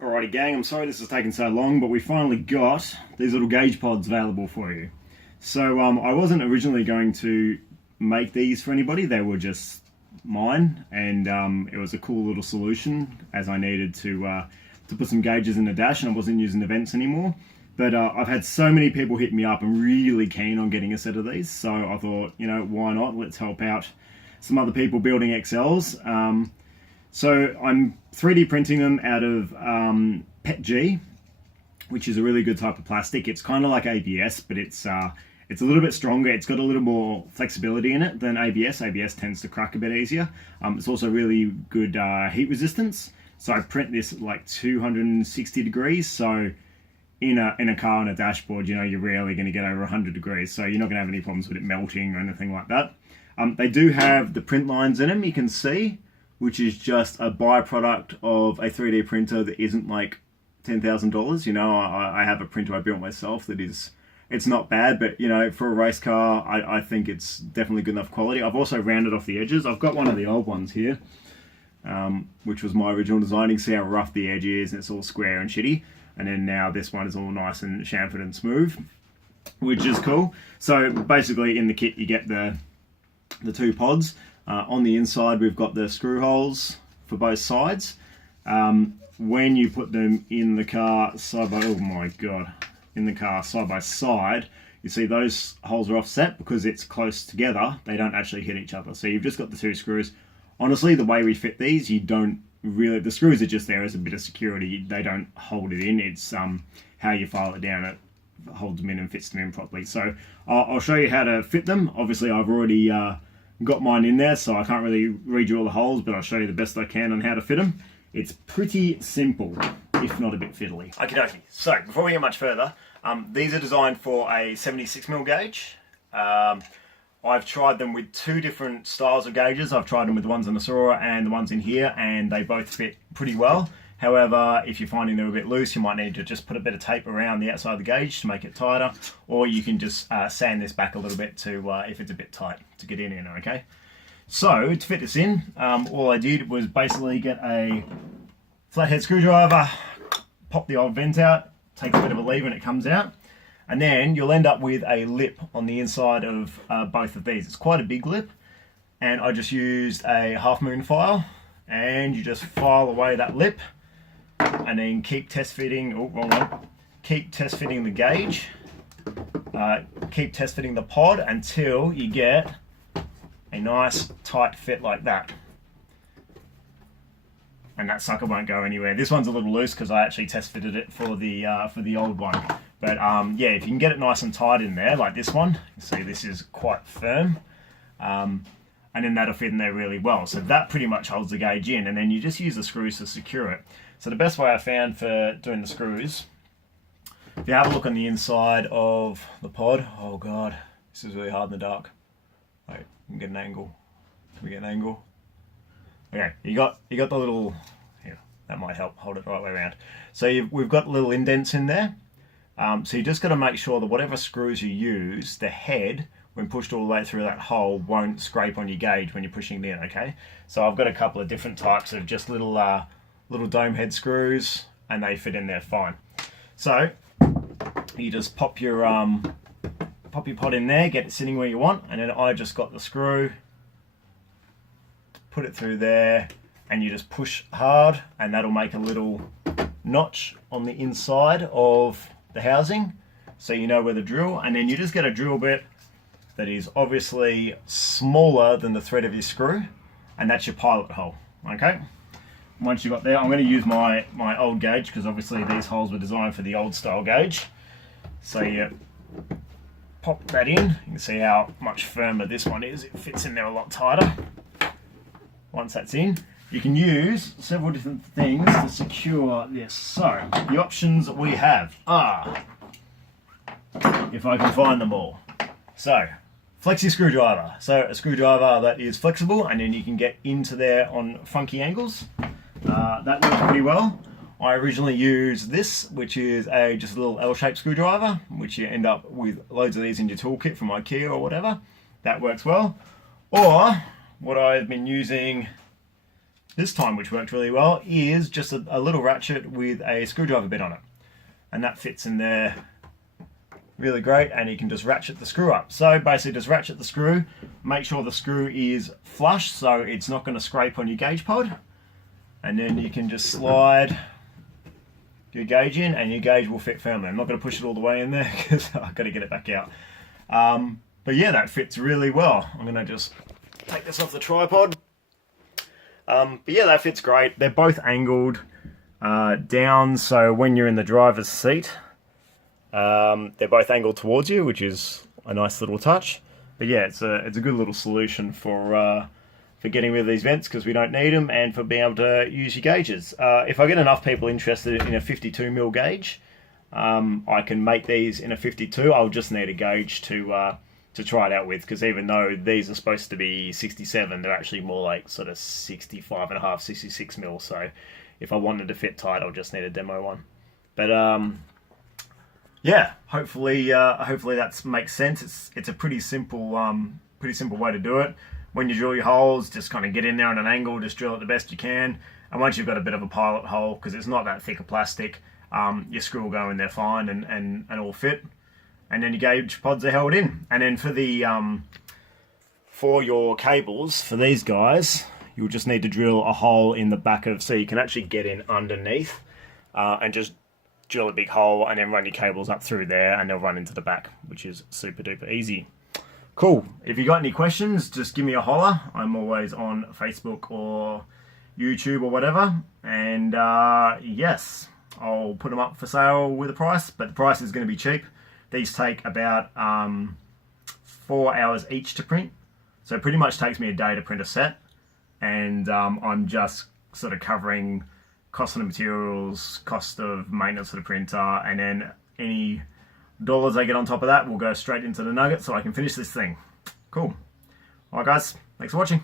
Alrighty gang, I'm sorry this has taken so long, but we finally got these little gauge pods available for you. So I wasn't originally going to make these for anybody, they were just mine, and it was a cool little solution as I needed to put some gauges in the dash and I wasn't using the vents anymore. But I've had so many people hit me up and really keen on getting a set of these, so I thought, you know, why not? Let's help out some other people building XLs. So I'm 3D printing them out of PETG, which is a really good type of plastic. It's kind of like ABS, but it's a little bit stronger. It's got a little more flexibility in it than ABS. ABS tends to crack a bit easier. It's also really good heat resistance. So I print this at like 260 degrees. So in a car on a dashboard, you know, you're rarely going to get over 100 degrees. So you're not going to have any problems with it melting or anything like that. They do have the print lines in them, you can see, which is just a byproduct of a 3D printer that isn't like $10,000. You know, I have a printer I built myself that is, it's not bad, but you know, for a race car, I think it's definitely good enough quality. I've also rounded off the edges. I've got one of the old ones here, which was my original design. You can see how rough the edge is, and it's all square and shitty. And then now this one is all nice and chamfered and smooth, which is cool. So basically in the kit, you get the two pods. On the inside, we've got the screw holes for both sides. When you put them in the car side by, oh my god, in the car side by side, you see those holes are offset because it's close together. They don't actually hit each other. So you've just got the two screws. Honestly, the way we fit these, you don't really, the screws are just there as a bit of security. They don't hold it in. It's how you file it down. It holds them in and fits them in properly. So I'll show you how to fit them. Obviously, I've already got mine in there, so I can't really read you all the holes, but I'll show you the best I can on how to fit them. It's pretty simple, if not a bit fiddly. Okie dokie. So before we get much further, these are designed for a 76mm gauge. I've tried them with two different styles of gauges. I've tried them with the ones in the Sora and the ones in here, and they both fit pretty well. However, if you're finding they're a bit loose, you might need to just put a bit of tape around the outside of the gauge to make it tighter, or you can just sand this back a little bit to, if it's a bit tight, to get in, okay? So, to fit this in, all I did was basically get a flathead screwdriver, pop the old vent out, take a bit of a lever and it comes out, and then you'll end up with a lip on the inside of both of these. It's quite a big lip, and I just used a half moon file, and you just file away that lip, and then keep test fitting, oh, wrong one, keep test fitting the gauge, keep test fitting the pod until you get a nice tight fit like that. And that sucker won't go anywhere. This one's a little loose because I actually test fitted it for the old one. But yeah, if you can get it nice and tight in there, like this one, you see this is quite firm. And then that'll fit in there really well. So that pretty much holds the gauge in, and then you just use the screws to secure it. So the best way I found for doing the screws, if you have a look on the inside of the pod, oh god, this is really hard in the dark. Wait, we can get an angle. Can we get an angle? Okay, you got the little, here, that might help hold it the right way around. So we've got little indents in there. So you just got to make sure that whatever screws you use, the head, when pushed all the way through that hole, won't scrape on your gauge when you're pushing it in, okay? So I've got a couple of different types of just little dome head screws, and they fit in there fine. So you just pop your pod in there, get it sitting where you want, and then I just got the screw, put it through there, and you just push hard, and that'll make a little notch on the inside of the housing, so you know where to drill. And then you just get a drill bit that is obviously smaller than the thread of your screw, and that's your pilot hole, okay? Once you got there, I'm going to use my old gauge because obviously these holes were designed for the old style gauge. So you pop that in, you can see how much firmer this one is. It fits in there a lot tighter. Once that's in, you can use several different things to secure this. So the options that we have are, if I can find them all. So flexi screwdriver, so a screwdriver that is flexible and then you can get into there on funky angles. That works pretty well. I originally used this, which is just a little L-shaped screwdriver, which you end up with loads of these in your toolkit from IKEA or whatever. That works well. Or what I've been using this time, which worked really well, is just a little ratchet with a screwdriver bit on it. And that fits in there really great, and you can just ratchet the screw up. So basically just ratchet the screw, make sure the screw is flush so it's not going to scrape on your gauge pod, and then you can just slide your gauge in and your gauge will fit firmly. I'm not going to push it all the way in there because I've got to get it back out. But yeah, that fits really well. I'm going to just take this off the tripod. But yeah, that fits great. They're both angled down, so when you're in the driver's seat, they're both angled towards you, which is a nice little touch. But yeah, it's a good little solution for getting rid of these vents because we don't need them, and for being able to use your gauges. If I get enough people interested in a 52mm gauge, I can make these in a 52. I'll just need a gauge to try it out with, because even though these are supposed to be 67, they're actually more like sort of 65.5, 66mm. So if I wanted to fit tight, I'll just need a demo one. But yeah, hopefully that makes sense. It's a pretty simple way to do it. When you drill your holes, just kind of get in there on an angle, just drill it the best you can. And once you've got a bit of a pilot hole, because it's not that thick of plastic, your screw will go in there fine and all fit. And then your gauge pods are held in. And then for your cables, for these guys, you'll just need to drill a hole in the back of, so you can actually get in underneath and just drill a big hole and then run your cables up through there and they'll run into the back, which is super duper easy. Cool. If you got any questions, just give me a holler. I'm always on Facebook or YouTube or whatever. And yes, I'll put them up for sale with a price, but the price is going to be cheap. These take about 4 hours each to print. So it pretty much takes me a day to print a set. And I'm just sort of covering cost of the materials, cost of maintenance of the printer, and then any dollars I get on top of that will go straight into the nugget so I can finish this thing. Cool. Alright guys, thanks for watching.